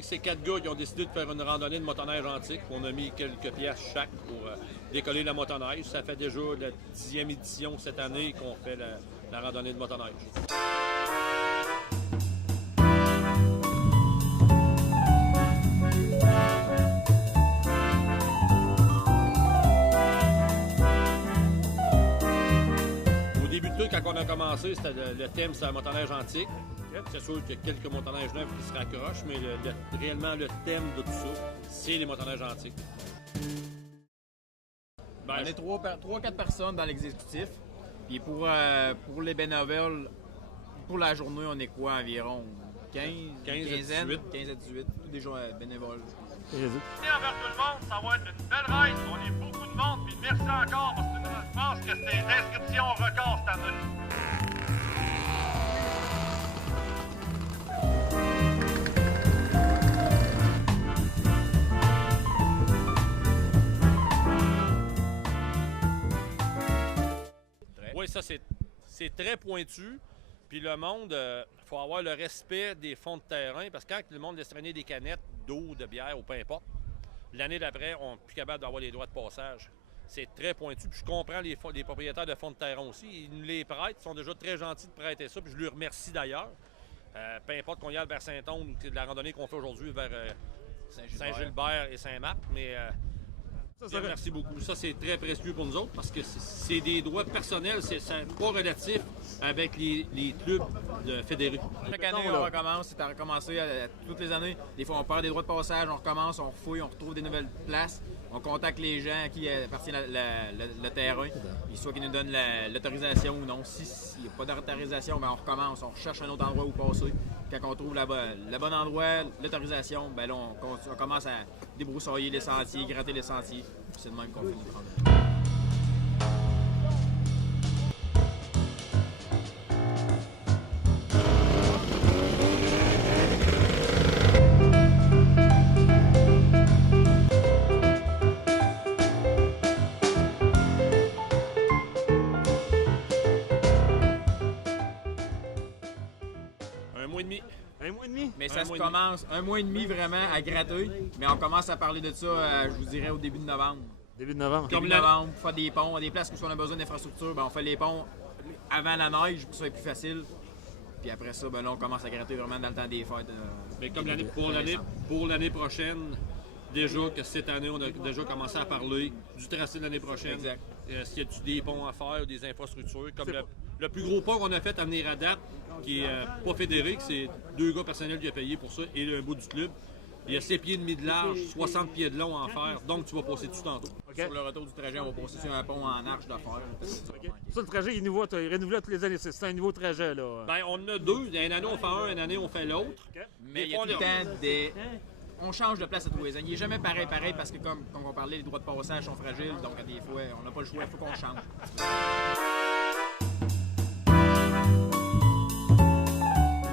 que c'est 4 gars qui ont décidé de faire une randonnée de motoneige antique. On a mis quelques pièces chaque pour décoller la motoneige. Ça fait déjà la 10e édition cette année qu'on fait la randonnée de motoneige. Quand on a commencé, c'était le thème, c'est la motoneige antique. C'est sûr qu'il y a quelques motoneiges neufs qui se raccrochent, mais réellement, le thème de tout ça, c'est les motoneiges antiques. On est 3-4 personnes dans l'exécutif. Puis pour les bénévoles, pour la journée, on est quoi environ? 15 à 18. Tous des gens bénévoles. Merci envers tout le monde, ça va être une belle ride. On est beaucoup de monde, puis merci encore parce que je pense que c'est une inscription record cette année. Oui, ça c'est très pointu. Puis le monde, il faut avoir le respect des fonds de terrain parce que quand le monde laisse traîner des canettes d'eau, de bière ou peu importe, l'année d'après, on n'est plus capable d'avoir les droits de passage. C'est très pointu. Puis je comprends les propriétaires de fonds de terrain aussi. Ils nous les prêtent. Ils sont déjà très gentils de prêter ça. Puis je les remercie d'ailleurs. Peu importe qu'on y aille vers Saint-Onge ou de la randonnée qu'on fait aujourd'hui vers Saint-Gilbert et Saint-Marc. Mais merci beaucoup. Ça, c'est très précieux pour nous autres parce que c'est des droits personnels. C'est pas relatif avec les clubs de fédérés. Chaque année, on recommence. C'est à recommencer toutes les années. Des fois, on perd des droits de passage, on recommence, on refouille, on retrouve des nouvelles places. On contacte les gens à qui appartient le terrain, soit qu'ils nous donnent l'autorisation ou non. S'il n'y a pas d'autorisation, ben on recommence, on recherche un autre endroit où passer. Quand on trouve le bon endroit, l'autorisation, ben là, on commence à débroussailler les sentiers, gratter les sentiers. C'est de même qu'on fait une randonnée. Un mois et demi? Mais ça se commence un mois et demi vraiment à gratter, mais on commence à parler de ça, je vous dirais, au début de novembre. Début de novembre. Début de novembre, pour faire des ponts, des places où on a besoin d'infrastructures, ben on fait les ponts avant la neige pour que ça soit plus facile. Puis après ça, ben là, on commence à gratter vraiment dans le temps des fêtes. Mais comme pour l'année prochaine, déjà que cette année, on a déjà commencé à parler du tracé de l'année prochaine. Exact. S'il y a des ponts à faire, des infrastructures, comme le plus gros pont qu'on a fait à venir à date, qui est pas fédéré, que c'est 2 gars personnels qui ont payé pour ça, et un bout du club. Il y a 7 pieds et demi de large, 60 pieds de long en fer, donc tu vas passer dessus tantôt. Okay. Sur le retour du trajet, on va passer sur un pont en arche de fer. Okay. Ça, le trajet, il est nouveau, renouvelé toutes les années. C'est un nouveau trajet, là. Ben, on en a 2. Une année, on fait un, une année, on fait l'autre. Okay. Mais il y a tout le temps des... On change de place à tous les ans. Il n'est jamais pareil parce que comme on parlait, les droits de passage sont fragiles, donc à des fois, on n'a pas le choix, il faut qu'on change.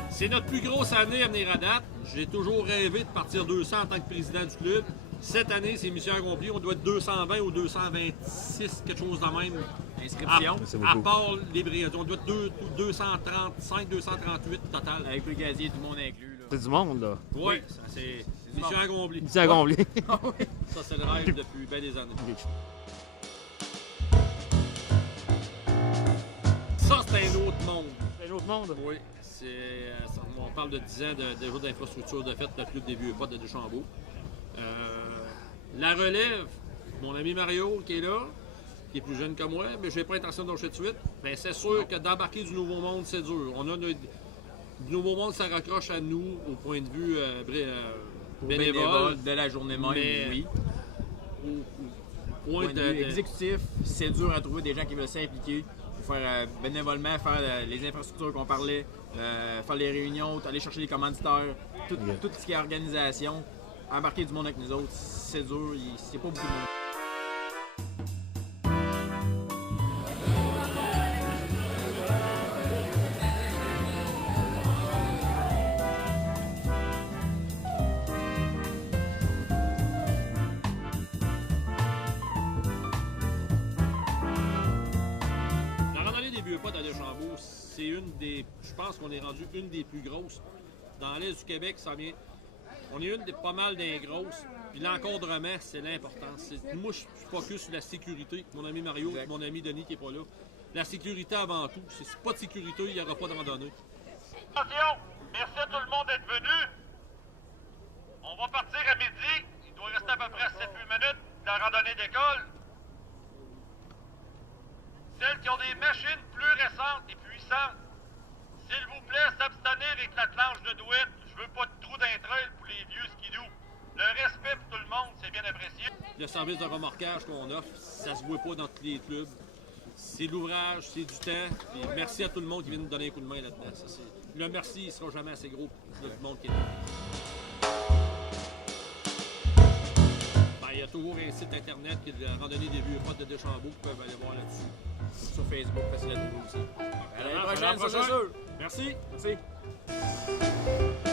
C'est notre plus grosse année à venir à date. J'ai toujours rêvé de partir 200 en tant que président du club. Cette année, c'est mission accomplie. On doit être 220 ou 226, quelque chose de même. Inscription. À part les brigadiers. On doit être 235, 238 total. Avec le brigadier, tout le monde inclus. C'est du monde, là. Oui, c'est mission accomplie. Mission accomplie. Ça, c'est le rêve depuis bien des années. Ça, c'est un autre monde. C'est un autre monde? Oui. On parle de 10 ans déjà d'infrastructure de fête, le club des vieux potes de Deschambault. La relève, mon ami Mario qui est là, qui est plus jeune que moi, mais je n'ai pas intention de lâcher de suite. Mais c'est sûr que d'embarquer du nouveau monde, c'est dur. Du nouveau monde, ça raccroche à nous au point de vue bénévole de la journée même, oui. Au point de vue exécutif, c'est dur à trouver des gens qui veulent s'impliquer. Faire bénévolement, faire les infrastructures qu'on parlait, faire les réunions, aller chercher les commanditaires, tout ce qui est organisation, embarquer du monde avec nous autres, c'est dur, c'est pas beaucoup de monde. C'est je pense qu'on est rendu une des plus grosses. Dans l'est du Québec, ça vient On est pas mal des grosses. Puis l'encadrement, c'est l'important. Moi, je focus sur la sécurité. Mon ami Mario, Exact. mon ami Denis qui n'est pas là. La sécurité avant tout. Si c'est pas de sécurité, il n'y aura pas de randonnée. Attention! Merci à tout le monde d'être venu. On va partir à midi. Il doit rester à peu près 7-8 minutes de la randonnée d'école. Celles qui ont des machines plus récentes et puissantes, s'il vous plaît, s'abstenir avec la planche de douette. Je veux pas de trou d'un trail pour les vieux skidoo. Le respect pour tout le monde, c'est bien apprécié. Le service de remorquage qu'on offre, ça se voit pas dans tous les clubs. C'est l'ouvrage, c'est du temps. Puis merci à tout le monde qui vient nous donner un coup de main là-dedans. Le merci, il sera jamais assez gros pour tout le monde qui est là. Ben, il y a toujours un site internet qui est de la randonnée des vieux potes de Deschambault qui peuvent aller voir là-dessus. Sur Facebook, facile à trouver aussi. À l'année À la prochaine, ça, c'est prochaine. sûr. Merci. Merci.